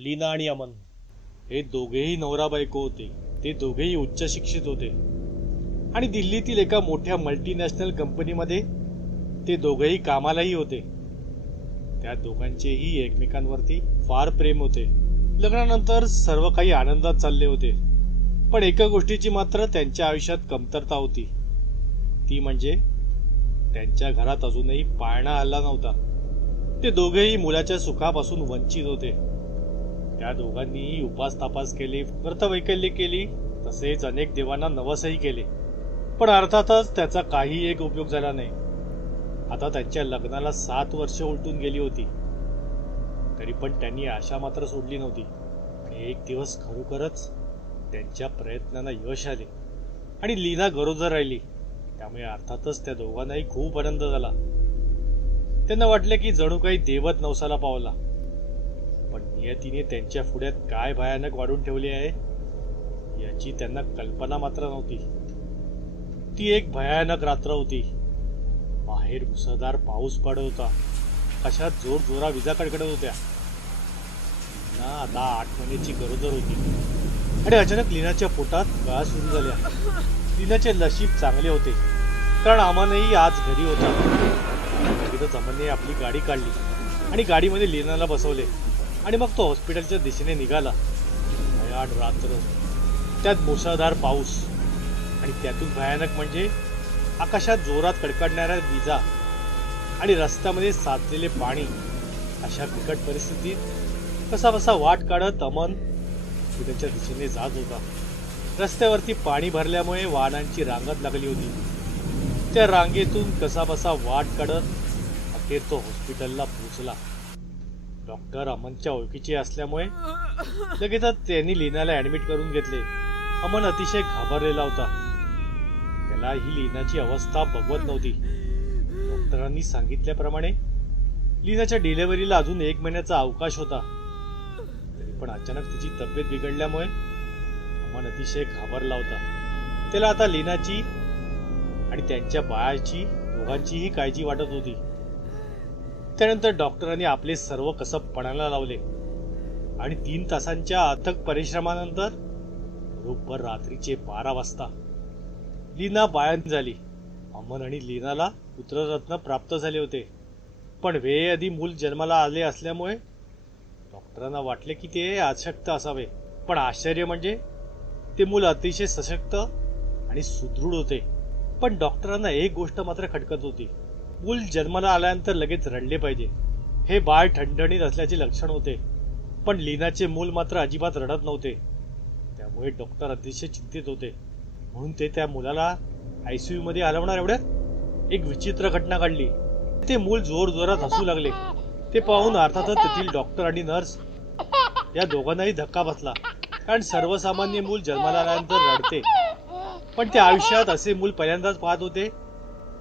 लीना आणि अमन. हे दोघेही नवरा बायको होते. ते दोघेही उच्च शिक्षित होते. आणि दिल्लीतील एका मोठ्या मल्टीनॅशनल कंपनीमध्ये ते दोघेही कामालाही होते. त्या दोघांचेही एकमेकांवरती फार प्रेम होते. लग्नानंतर सर्व काही आनंदात चालले होते. पण एका गोष्टीची मात्र त्यांच्या आयुष्यात कमतरता होती. ती म्हणजे त्यांच्या घरात अजूनही पाळणा आला नव्हता. ते दोघेही मुलाच्या सुखापासून वंचित होते. त्या दोघांनीही उपास तापास केले व्रतवैकल्य केली तसेच अनेक देवांना नवसही केले. पण अर्थातच त्याचा काही एक उपयोग झाला नाही. आता त्यांच्या लग्नाला सात वर्ष उलटून गेली होती. तरी पण त्यांनी आशा मात्र सोडली नव्हती. आणि एक दिवस खरोखरच त्यांच्या प्रयत्नांना यश आले आणि लीना गरोदर राहिली. त्यामुळे अर्थातच त्या दोघांनाही खूप आनंद झाला. त्यांना वाटले की जणू काही देवत नवसाला पावला. नियतीने त्यांच्या पुढ्यात काय भयानक वाढून ठेवले आहे याची त्यांना कल्पना मात्र नव्हती. ती एक भयानक रात्र होती. बाहेर मुसळधार पाऊस पडत होता. कशात जोर जोरा विजा कडकडत होत्या. लीना आता आठ महिन्याची गरोदर होती. आणि अचानक लिनाच्या पोटात गळा सुरू झाल्या. लिनाचे नशीब चांगले होते कारण अमनही आज घरी होता. तिथं अमनने आपली गाडी काढली आणि गाडीमध्ये लीनाला बसवले. आणि मग तो हॉस्पिटलच्या दिशेने निघाला. भयाड रात्र. त्यात मुसळधार पाऊस. आणि त्यातून भयानक म्हणजे आकाशात जोरात कडकडणाऱ्या विजा आणि रस्त्यामध्ये साचलेले पाणी. अशा बिकट परिस्थितीत कसा बसा वाट काढत अमन हॉस्पिटलच्या दिशेने जात होता. रस्त्यावरती पाणी भरल्यामुळे वाहनांची रांगत लागली होती. त्या रांगेतून कसा बसा वाट काढत अखेर तो हॉस्पिटलला पोहोचला. डॉक्टर अमनच्या ओळखीचे असल्यामुळे लगेचच त्यांनी लीनाला ऍडमिट करून घेतले. अमन अतिशय घाबरलेला होता. त्याला ही लीनाची अवस्था बघवत नव्हती. डॉक्टरांनी सांगितल्याप्रमाणे लीनाच्या डिलेव्हरीला अजून एक महिन्याचा अवकाश होता. तरी पण अचानक तिची तब्येत बिघडल्यामुळे अमन अतिशय घाबरला होता. त्याला आता लीनाची आणि त्यांच्या बाळाची दोघांचीही काळजी वाटत होती. त्यानंतर डॉक्टरांनी आपले सर्व कसब पणाला लावले. आणि तीन तासांच्या अथक परिश्रमानंतर बरोबर रात्रीचे बारा वाजता लीना बाळंत झाली. अमन आणि लीनाला पुत्ररत्न प्राप्त झाले होते. पण वेळेआधी मूल जन्माला आले असल्यामुळे डॉक्टरांना वाटले की ते अशक्त असावे. पण आश्चर्य म्हणजे ते मूल अतिशय सशक्त आणि सुदृढ होते. पण डॉक्टरांना एक गोष्ट मात्र खटकत होती. मूल जन्माला आल्यानंतर लगेच रडले पाहिजे. हे बाळ ठणठणीत असल्याचे लक्षण होते. पण लीनाचे मूल मात्र अजिबात रडत नव्हते. त्यामुळे डॉक्टर अतिशय चिंतित होते. म्हणून ते त्या मुलाला आय सी मध्ये हलवणार एवढ्यात? एक विचित्र घटना घडली. ते मूल जोर जोरात हसू लागले. ते पाहून अर्थातच तेथील डॉक्टर आणि नर्स या दोघांनाही धक्का बसला. कारण सर्वसामान्य मूल जन्माला आल्यानंतर रडते. पण ते आयुष्यात असे मूल पहिल्यांदाच पाहत होते.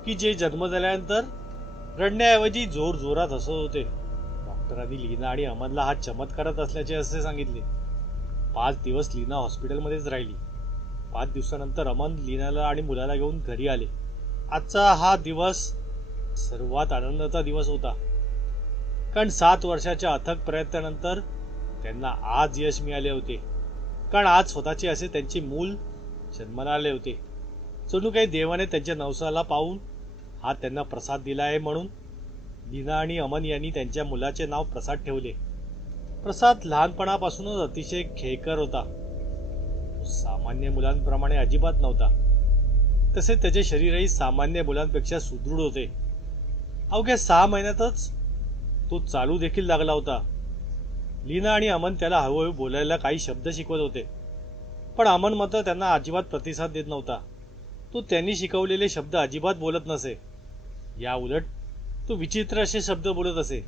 की जे जन्म झाल्यानंतर रडण्याऐवजी जोर जोरात हसत होते. डॉक्टरांनी लीना आणि अमनला हा चमत्कारच असल्याचे असे सांगितले. पाच दिवस लीना हॉस्पिटलमध्येच राहिली. पाच दिवसानंतर अमन लीनाला आणि मुलाला घेऊन घरी आले. आजचा हा दिवस सर्वात आनंदाचा दिवस होता. कारण सात वर्षाच्या अथक प्रयत्नानंतर त्यांना आज यश मिळाले होते. कारण आज स्वतःचे असे त्यांचे मूल जन्माला आले होते. जणू काही देवाने त्यांच्या नवसाला पाहून हा त्यांना प्रसाद दिला आहे म्हणून लीना आणि अमन यांनी त्यांच्या मुलाचे नाव प्रसाद ठेवले. प्रसाद लहानपणापासूनच अतिशय खेळकर होता. तो सामान्य मुलांप्रमाणे अजिबात नव्हता. तसे त्याचे शरीरही सामान्य मुलांपेक्षा सुदृढ होते. अवघ्या सहा महिन्यातच तो चालू देखील लागला होता. लीना आणि अमन त्याला हळूहळू बोलायला काही शब्द शिकवत होते. पण अमन मात्र त्यांना अजिबात प्रतिसाद देत नव्हता. तो त्यांनी शिकवलेले शब्द अजिबात बोलत नसे. या उलट तो विचित्र असे शब्द बोलत असे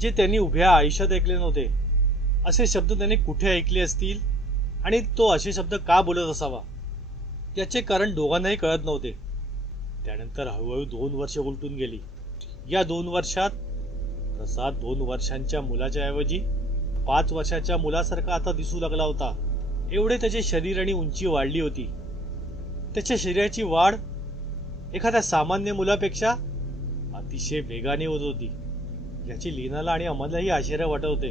जे त्यांनी उभ्या आयुष्यात ऐकले नव्हते. असे शब्द त्याने कुठे ऐकले असतील? आणि तो असे शब्द का बोलत असावा? याचे कारण दोघांनाही कळत नव्हते. त्यानंतर हळूहळू दोन वर्ष उलटून गेली. या दोन वर्षात प्रसाद दोन वर्षांच्या मुलाच्या ऐवजी पाच वर्षाच्या मुलासारखा आता दिसू लागला होता. एवढे त्याचे शरीर आणि उंची वाढली होती. त्याच्या शरीराची वाढ एखाद्या सामान्य मुलापेक्षा अतिशय वेगाने होत होती. याची लीनाला आणि अमनलाही आश्चर्य वाटत होते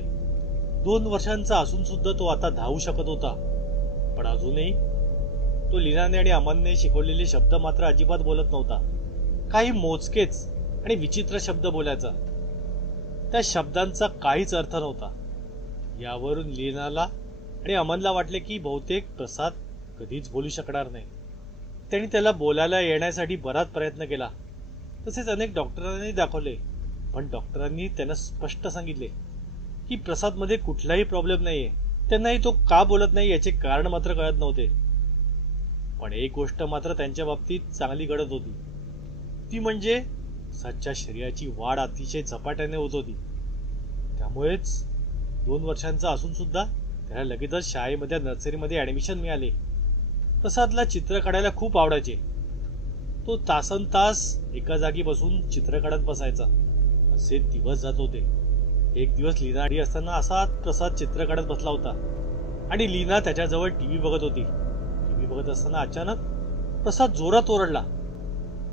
दोन वर्षांचा असून सुद्धा तो आता धावू शकत होता. पण अजूनही तो लीनाने आणि अमनने शिकवलेले शब्द मात्र अजिबात बोलत नव्हता. काही मोजकेच आणि विचित्र शब्द बोलायचा. त्या शब्दांचा काहीच अर्थ नव्हता. यावरून लीनाला आणि अमनला वाटले की बहुतेक प्रसाद कधीच बोलू शकणार नाही. त्यांनी त्याला बोलायला येण्यासाठी बराच प्रयत्न केला. तसेच अनेक डॉक्टरांनी दाखवले. पण डॉक्टरांनी त्यांना स्पष्ट सांगितले की प्रसादमध्ये कुठलाही प्रॉब्लेम नाही आहे त्यांनाही तो का बोलत नाही याचे कारण मात्र कळत नव्हते. पण एक गोष्ट मात्र त्यांच्या बाबतीत चांगली घडत होती. ती म्हणजे सच्च्या शरीराची वाढ अतिशय झपाट्याने होत होती. त्यामुळेच दोन वर्षांचा असून सुद्धा त्याला लगेचच शाळेमध्ये नर्सरीमध्ये ॲडमिशन मिळाले. प्रसादला चित्र काढायला खूप आवडायचे. तो तासन तास एका जागी बसून चित्र काढत बसायचा. असे दिवस जात होते. एक दिवस लीना आडी असताना असा प्रसाद चित्र काढत बसला होता. आणि लीना त्याच्याजवळ टी व्ही बघत होती. टी व्ही बघत असताना अचानक प्रसाद जोरात ओरडला.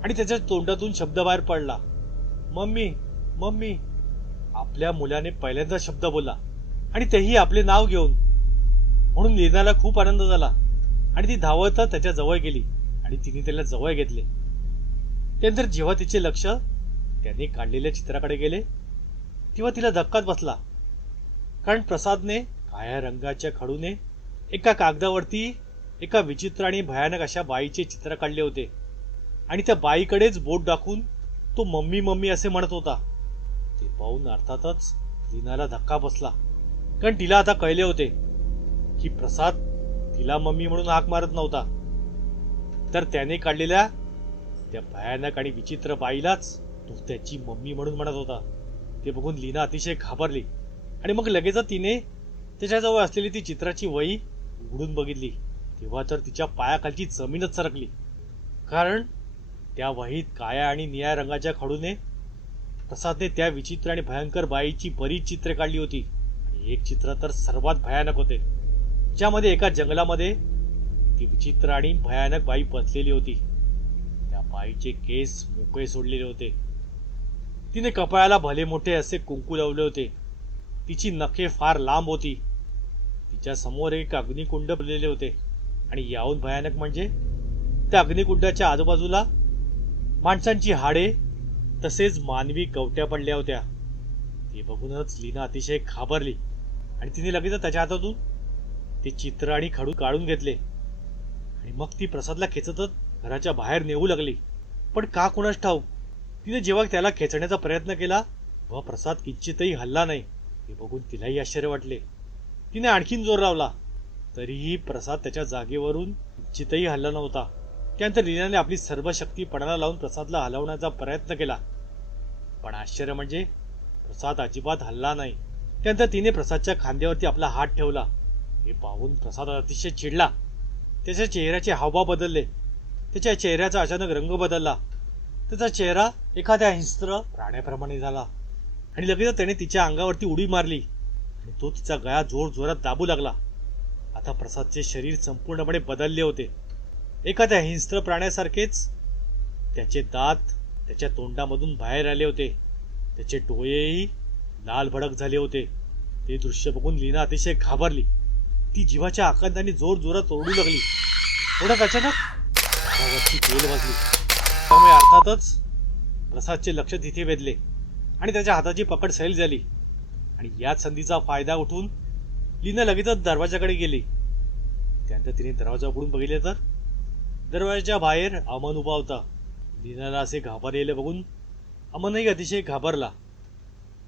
आणि त्याच्या तोंडातून शब्द बाहेर पडला. Mummy mummy. आपल्या मुलाने पहिल्यांदा शब्द बोलला. आणि तेही आपले नाव घेऊन. म्हणून लीनाला खूप आनंद झाला. आणि ती धावत त्याच्याजवळ गेली आणि तिने त्याला जवळ घेतले. त्यानंतर जेव्हा तिचे लक्ष त्याने काढलेल्या चित्राकडे गेले तेव्हा तिला धक्काच बसला. कारण प्रसादने काळ्या रंगाच्या खडूने एका कागदावरती एका विचित्र आणि भयानक अशा बाईचे चित्र काढले होते. आणि त्या बाईकडेच बोट दाखवून तो मम्मी मम्मी असे म्हणत होता. ते पाहून अर्थातच लीनाला धक्का बसला. कारण तिला आता कळले होते की प्रसाद तिला मम्मी म्हणून हाक मारत नव्हता. तर त्याने काढलेल्या त्या भयानक आणि विचित्र बाईलाच तो त्याची मम्मी म्हणून म्हणत होता. ते बघून लीना अतिशय घाबरली आणि मग लगेचच तिने त्याच्याजवळ असलेली ती चित्राची वही उघडून बघितली. तेव्हा तर तिच्या पायाखालची जमीनच सरकली. कारण त्या वहीत काळ्या आणि निळ्या रंगाच्या खडूने प्रसादने त्या विचित्र आणि भयंकर बाईची बरीच चित्रे काढली होती. आणि एक चित्र तर सर्वात भयानक होते. ज्यामध्ये एका जंगलामध्ये ती विचित्र आणि भयानक बाई बसलेली होती. त्या बाईचे केस मोकळे सोडलेले होते. तिने कपाळाला भले मोठे असे कुंकू लावले होते. तिची नखे फार लांब होती. तिच्या समोर एक अग्निकुंड भरलेले होते. आणि याहून भयानक म्हणजे त्या अग्निकुंडाच्या आजूबाजूला माणसांची हाडे तसेच मानवी कवट्या पडल्या होत्या. ते बघूनच लीना अतिशय घाबरली आणि तिने लगेच त्याच्या हातातून ते चित्र आणि खडू काढून घेतले. आणि मग ती प्रसादला खेचतच घराच्या बाहेर नेऊ लागली. पण का कुणास ठाऊक? तिने जेव्हा त्याला खेचण्याचा प्रयत्न केला तेव्हा प्रसाद किंचितही हल्ला नाही हे बघून तिलाही आश्चर्य वाटले. तिने आणखीन जोर लावला. तरीही प्रसाद त्याच्या जागेवरून किंचितही हल्ला नव्हता. त्यानंतर लीनाने आपली सर्व शक्ती पणाला लावून प्रसादला हलवण्याचा प्रयत्न केला. पण आश्चर्य म्हणजे प्रसाद अजिबात हल्ला नाही. त्यानंतर तिने प्रसादच्या खांद्यावरती आपला हात ठेवला. हे पाहून प्रसाद अतिशय चिडला. त्याच्या चेहऱ्याचे हावभाव बदलले. त्याच्या चेहऱ्याचा अचानक रंग बदलला. त्याचा चेहरा एखाद्या हिंस्त्र प्राण्याप्रमाणे झाला. आणि लगेच त्याने तिच्या अंगावरती उडी मारली. आणि तो तिचा गळा जोर जोरात दाबू लागला. आता प्रसादचे शरीर संपूर्णपणे बदलले होते. एखाद्या हिंस्त्र प्राण्यासारखेच त्याचे दात त्याच्या तोंडामधून बाहेर आले होते. त्याचे डोळेही लाल भडक झाले होते. ते दृश्य बघून लीना अतिशय घाबरली. ती जीवाच्या आकांताने जोर जोरात ओरडू लागली. थोड्यात अचानक घरावरची बेल वाजली. त्यामुळे अर्थातच प्रसादचे लक्ष तिथे वेधले आणि त्याच्या हाताची पकड सैल झाली. आणि याच संधीचा फायदा उठून लीना लगेचच दरवाजाकडे गेली. त्यानंतर तिने दरवाजा उघडून बघितले तर दरवाजाच्या बाहेर अमन उभा होता. लीनाला असे घाबरलेले बघून अमनही अतिशय घाबरला.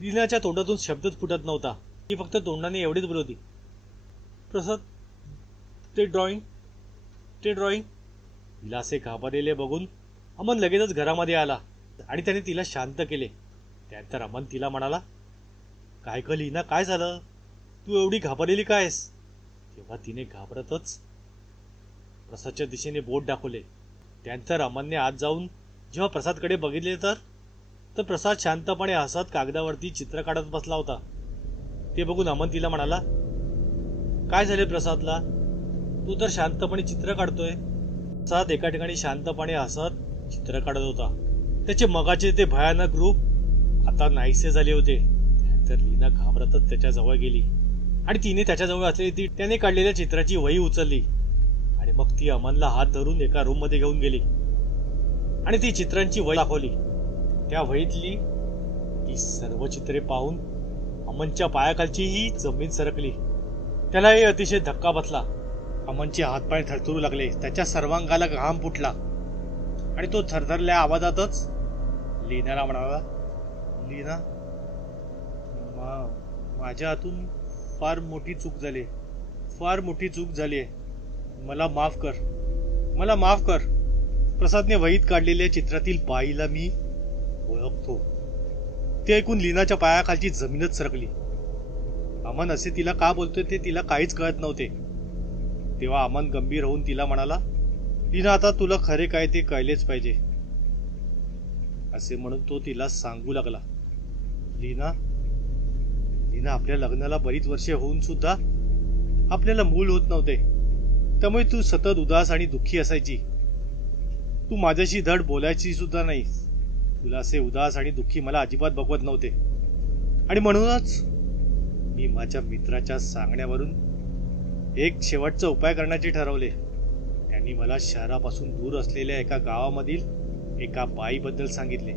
लीनाच्या तोंडातून शब्दच फुटत नव्हता. ती फक्त तोंडाने एवढीच बोलवती प्रसाद ते ड्रॉइंग ते ड्रॉइंग तिला असे घाबरलेले बघून अमन लगेचच घरामध्ये आला आणि त्याने तिला शांत केले. त्यानंतर अमन तिला म्हणाला काय ग ना काय झालं? तू एवढी घाबरलेली कायस? तेव्हा तिने घाबरतच प्रसादच्या दिशेने बोट दाखवले. त्यानंतर अमनने आत जाऊन जेव्हा प्रसादकडे बघितले तर तर प्रसाद शांतपणे हसत कागदावरती चित्र काढत बसला होता. ते बघून अमन तिला म्हणाला काय झाले प्रसादला? तू तर शांतपणे चित्र काढतोय. प्रसाद एका ठिकाणी शांतपणे हसत चित्र काढत होता. त्याचे मगाचे ते भयानक रूप आता नाहीसे झाले होते. तर लीना घाबरतच त्याच्याजवळ गेली. आणि तिने त्याच्याजवळ असलेली ती त्याने काढलेल्या चित्राची वही उचलली. आणि मग ती अमनला हात धरून एका रूममध्ये घेऊन गेली. आणि ती चित्रांची वही दाखवली. त्या वहीतली ती सर्व चित्रे पाहून अमनच्या पायाखालची ही जमीन सरकली. त्यालाही अतिशय धक्का बसला. अमनचे हातपाय थरथरू लागले. त्याच्या सर्वांगाला घाम फुटला. आणि तो थरथरल्या आवाजातच लीनाला म्हणाला लीना मा माझ्या हातून फार मोठी चूक झाली. फार मोठी चूक झाली. आहे मला माफ कर. मला माफ कर. प्रसादने वहीत काढलेल्या चित्रातील बाईला मी ओळखतो. ते ऐकून लीनाच्या पायाखालची जमीनच सरकली. अमन असे तिला का बोलतोय ते तिला काहीच कळत नव्हते. तेव्हा अमन गंभीर होऊन तिला म्हणाला तिनं आता तुला खरे काय ते कळलेच पाहिजे. असे म्हणून तो तिला सांगू लागला लीना लीना आपल्या लग्नाला बरीच वर्षे होऊन सुद्धा आपल्याला मूल होत नव्हते. त्यामुळे तू सतत उदास आणि दुःखी असायची. तू माझ्याशी धड बोलायची सुद्धा नाही. तुला असे उदास आणि दुःखी मला अजिबात बघवत नव्हते. आणि म्हणूनच मी माझ्या मित्राच्या सांगण्यावरून एक शेवटचा उपाय करण्याचे ठरवले. त्यांनी मला शहरापासून दूर असलेल्या एका गावामधील एका बाईबद्दल सांगितले.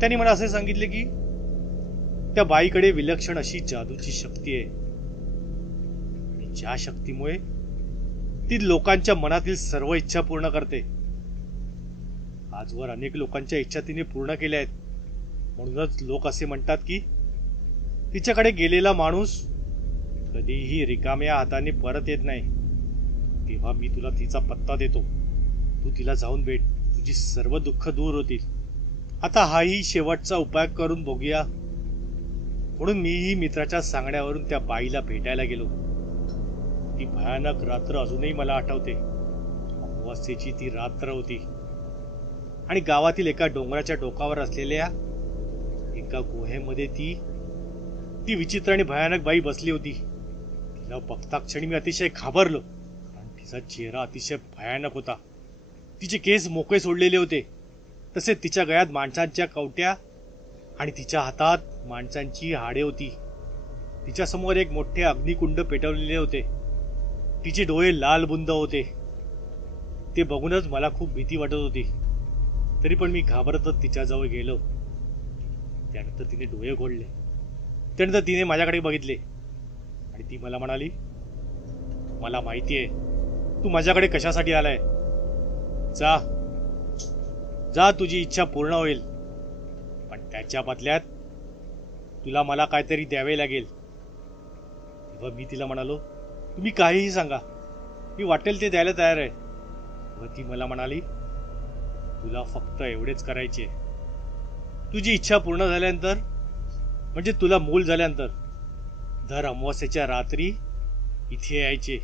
त्यांनी मला असे सांगितले की त्या बाईकडे विलक्षण अशी जादूची शक्ती आहे. आणि ज्या शक्तीमुळे ती लोकांच्या मनातील सर्व इच्छा पूर्ण करते. आजवर अनेक लोकांच्या इच्छा तिने पूर्ण केल्या आहेत. म्हणूनच लोक असे म्हणतात की तिच्याकडे गेलेला माणूस कधीही रिकाम्या हाताने परत येत नाही. तेव्हा मी तुला तिचा पत्ता देतो. तू तिला जाऊन भेट. तुझी सर्व दुःख दूर होतील. आता हाही शेवटचा उपाय करून बघूया. म्हणून मीही मित्राच्या सांगण्यावरून त्या बाईला भेटायला गेलो. ती भयानक रात्र अजूनही मला आठवते. अमावस्येची ती रात्र होती. आणि गावातील एका डोंगराच्या टोकावर असलेल्या एका गुहेमध्ये ती ती विचित्र आणि भयानक बाई बसली होती. तिला बघता क्षणी मी अतिशय घाबरलो. कारण तिचा चेहरा अतिशय भयानक होता. तिचे केस मोकळे सोडलेले होते. तसेच तिच्या गळ्यात माणसांच्या कवट्या आणि तिच्या हातात माणसांची हाडे होती. तिच्यासमोर एक मोठे अग्निकुंड पेटवलेले होते. तिचे डोळे लाल बुंद होते. ते बघूनच मला खूप भीती वाटत होती. तरी पण मी घाबरतच तिच्याजवळ गेलो. त्यानंतर तिने डोळे घोडले त्यानंतर तिने माझ्याकडे बघितले. आणि ती मला म्हणाली मला माहिती आहे तू माझ्याकडे कशासाठी आलाय? जा. जा तुझी इच्छा पूर्ण होईल. पण त्याच्या बदल्यात तुला मला काहीतरी द्यावे लागेल. तेव्हा मी तिला म्हणालो तुम्ही काहीही सांगा. मी वाटेल ते द्यायला तयार आहे. व ती मला म्हणाली तुला फक्त एवढेच करायचे. तुझी इच्छा पूर्ण झाल्यानंतर म्हणजे तुला मूल झाल्यानंतर. दर अमावस्येच्या रात्री इथे यायचे.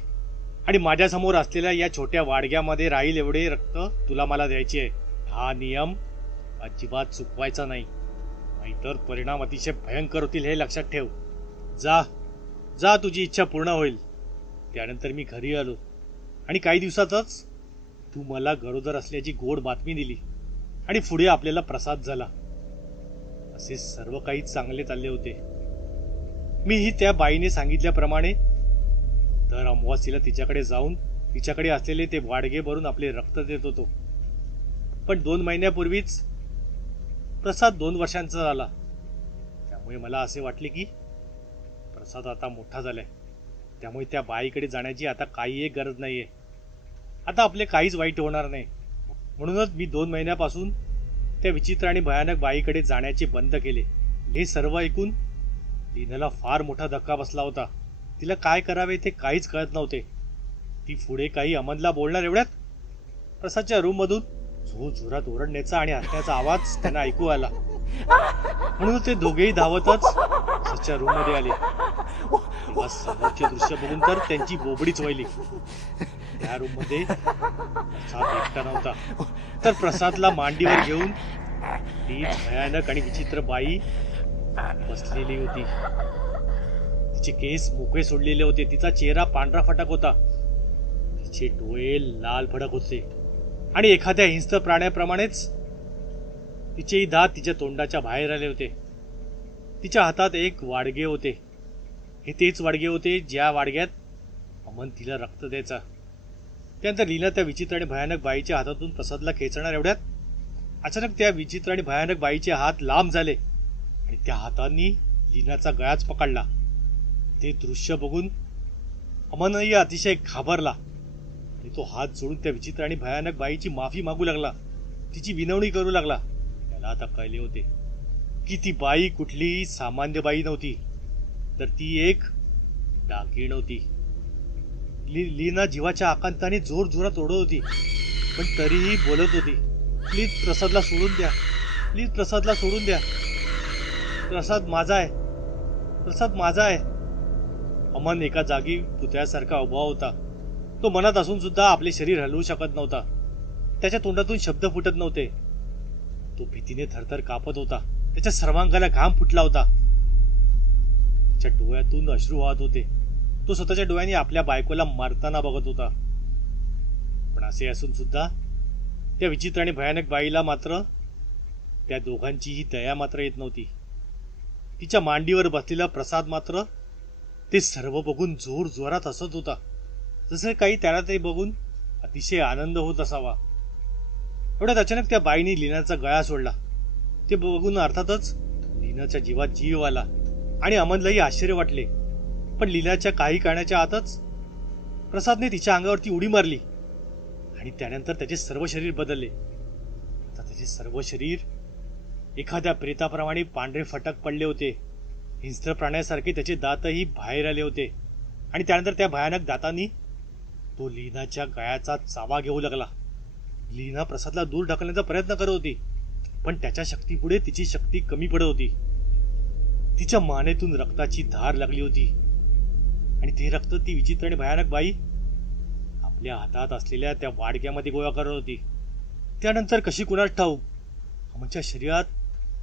आणि माझ्यासमोर असलेल्या या छोट्या वाडग्यामध्ये राहील एवढे रक्त तुला मला द्यायचे. आहे हा नियम अजिबात चुकवायचा नाही. नाहीतर परिणाम अतिशय भयंकर होतील हे लक्षात ठेव. जा. जा तुझी इच्छा पूर्ण होईल. त्यानंतर मी घरी आलो. आणि काही दिवसातच तू मला गरोदर असल्याची गोड बातमी दिली. आणि पुढे आपल्याला प्रसाद झाला. असे सर्व काही चांगले चालले होते. मीही त्या बाईने सांगितल्याप्रमाणे दर अमवासीला तिच्याकडे जाऊन तिच्याकडे असलेले ते वाडगे भरून आपले रक्त देत होतो. पण दोन महिन्यापूर्वीच प्रसाद दोन वर्षांचा झाला. त्यामुळे मला असे वाटले की प्रसाद आता मोठा झालाय. त्यामुळे त्या बाईकडे जाण्याची आता काही एक गरज नाहीये. आता आपले काहीच वाईट होणार नाही. म्हणूनच मी दोन महिन्यापासून त्या विचित्र आणि भयानक बाईकडे जाण्याचे बंद केले. हे सर्व ऐकून लीनाला फार मोठा धक्का बसला होता. तिला काय करावे ते काहीच कळत नव्हते. ती पुढे काही अमनला बोलणार एवढ्यात? प्रसादच्या रूममधून झुरात जोरात ओरडण्याचा आणि हसण्याचा आवाज त्यांना ऐकू आला. म्हणून ते दोघेही धावतच प्रसादच्या रूममध्ये आले. समोरचे दृश्य बघून तर त्यांची बोबडीच वळली. त्या रूममध्ये प्रसाद एकटा नव्हता. तर प्रसादला मांडीवर घेऊन ती भयानक आणि विचित्र बाई बसलेली होती. तिचे केस मोकळे सोडलेले होते. तिचा चेहरा पांढरा फटक होता. तिचे डोळे लाल फडक होते. आणि एखाद्या हिंस्त प्राण्याप्रमाणेच तिचेही दात तिच्या तोंडाच्या बाहेर आले होते. तिच्या हातात एक वाडगे होते. हे तेच वाडगे होते ज्या वाडग्यात अमन तिला रक्त द्यायचा. त्यानंतर लीना त्या विचित्र आणि भयानक बाईच्या हातातून प्रसादला खेचणार एवढ्यात अचानक त्या विचित्र आणि भयानक बाईचे हात लांब झाले आणि त्या हातांनी लीनाचा गळाच पकडला. ते दृश्य बघून अमनही अतिशय घाबरला आणि तो हात जोडून त्या विचित्र आणि भयानक बाईची माफी मागू लागला. तिची विनवणी करू लागला. त्याला आता कळले होते की ती बाई कुठलीही सामान्य बाई नव्हती तर ती एक डाकीण होती. ली लीना जीवाच्या आकांताने जोर जोरात ओढत होती. पण तरीही बोलत होती प्लीज प्रसादला सोडून द्या. प्लीज प्रसादला सोडून द्या. प्रसाद माझा आहे. प्रसाद माझा आहे. अमन एका जागी पुतळ्यासारखा उभा होता. तो मनात असून सुद्धा आपले शरीर हलवू शकत नव्हता. त्याच्या तोंडातून शब्द फुटत नव्हते. तो भीतीने थरथर कापत होता. त्याच्या सर्वांगाला घाम फुटला होता. त्याच्या डोळ्यातून अश्रू वाहत होते. तो स्वतःच्या डोळ्यांनी आपल्या बायकोला मारताना बघत होता. पण असे असून सुद्धा त्या विचित्र आणि भयानक बाईला मात्र त्या दोघांचीही दया मात्र येत नव्हती. तिच्या मांडीवर बसलेला प्रसाद मात्र ते सर्व बघून जोर जोरात हसत होता. जसं काही त्याला ते बघून अतिशय आनंद होत असावा. एवढ्यात अचानक त्या बाईने लीनाचा गळा सोडला. ते बघून अर्थातच लीनाच्या जीवात जीव आला आणि अमनलाही आश्चर्य वाटले. पण लीनाच्या काही कारणाच्या आतच प्रसादने तिच्या अंगावरती उडी मारली. आणि त्यानंतर त्याचे सर्व शरीर बदलले. आता त्याचे सर्व शरीर एखाद्या प्रेताप्रमाणे पांढरे फटक पडले होते. हिंस्त्र प्राण्यासारखे त्याचे दातही बाहेर आले होते. आणि त्यानंतर त्या भयानक दातांनी तो लीनाच्या गळ्याचा चावा घेऊ लागला. लीना प्रसादला दूर ढकलण्याचा प्रयत्न करत होती. पण त्याच्या शक्तीपुढे तिची शक्ती कमी पडत होती. तिच्या मानेतून रक्ताची धार लागली होती. आणि ते रक्त ती विचित्र आणि भयानक बाई आपल्या हातात असलेल्या त्या वाडक्यामध्ये गोळा करत होती. त्यानंतर कशी कुणास ठाऊक? आमच्या शरीरात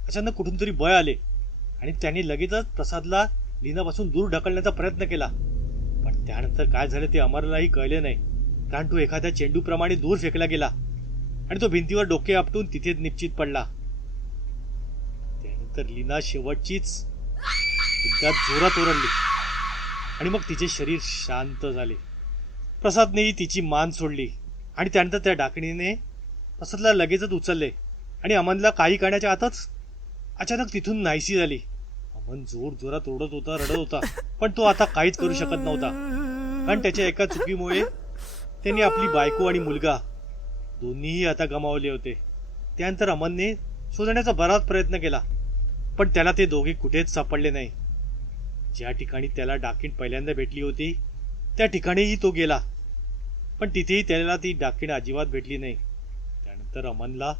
अचानक कुठून तरी बळ आले आणि त्याने लगेचच प्रसादला लीनापासून दूर ढकलण्याचा प्रयत्न केला. पण त्यानंतर काय झालं ते अमरलाही कळले नाही. कारण तो एखाद्या चेंडूप्रमाणे दूर फेकला गेला आणि तो भिंतीवर डोके आपटून तिथेच निश्चित पडला. त्यानंतर लीना शेवटचीच जोरात ओरडली. आणि मग तिचे शरीर शांत झाले. प्रसादनेही तिची मान सोडली आणि त्यानंतर त्या डाकणीने प्रसादला लगेचच उचलले आणि अमनला काही करण्याच्या आतच अचानक तिथून नाहीशी झाली. अमन जोर जोरात ओढत होता रडत होता पण तो आता काहीच करू शकत नव्हता. कारण त्याच्या एका चुकीमुळे त्यांनी आपली बायको आणि मुलगा दोन्हीही आता गमावले होते. त्यानंतर अमनने शोधण्याचा बराच प्रयत्न केला पण त्याला ते दोघे कुठेच सापडले नाही. ज्या ठिकाणी त्याला डाकीण पहिल्यांदा भेटली होती त्या ठिकाणीही तो गेला. पण तिथेही त्याला ती डाकीण अजिबात भेटली नाही. त्यानंतर अमनला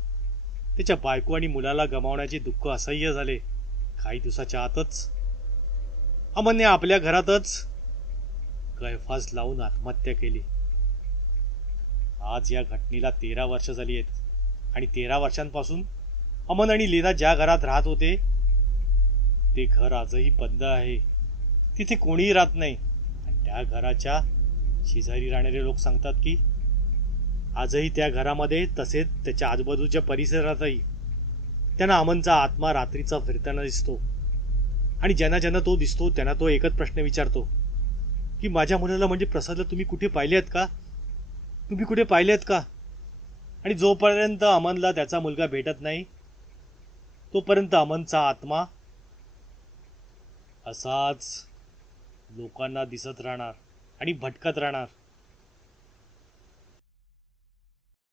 त्याच्या बायको आणि मुलाला गमावण्याचे दुःख असह्य झाले. काही दिवसाच्या आतच अमनने आपल्या घरातच गळफास लावून आत्महत्या केली. आज या घटनेला तेरा वर्ष झाली आहेत आणि तेरा वर्षांपासून अमन आणि लीना ज्या घरात राहत होते ते घर आजही बंद आहे. तिथे कोणीही राहत नाही. आणि त्या घराच्या शेजारी राहणारे लोक सांगतात की आजही त्या घरामध्ये तसेच त्याच्या आजूबाजूच्या परिसरातही त्यांना अमनचा आत्मा रात्रीचा फिरताना दिसतो. आणि ज्यांना ज्यांना तो दिसतो त्यांना तो एकच प्रश्न विचारतो. की माझ्या मुलाला म्हणजे प्रसादला तुम्ही कुठे पाहिले आहेत का? तुम्ही कुठे पाहिले आहेत का? आणि जोपर्यंत अमनला त्याचा मुलगा भेटत नाही तोपर्यंत अमनचा आत्मा असाच लोकांना दिसत राहणार आणि भटकत राहणार.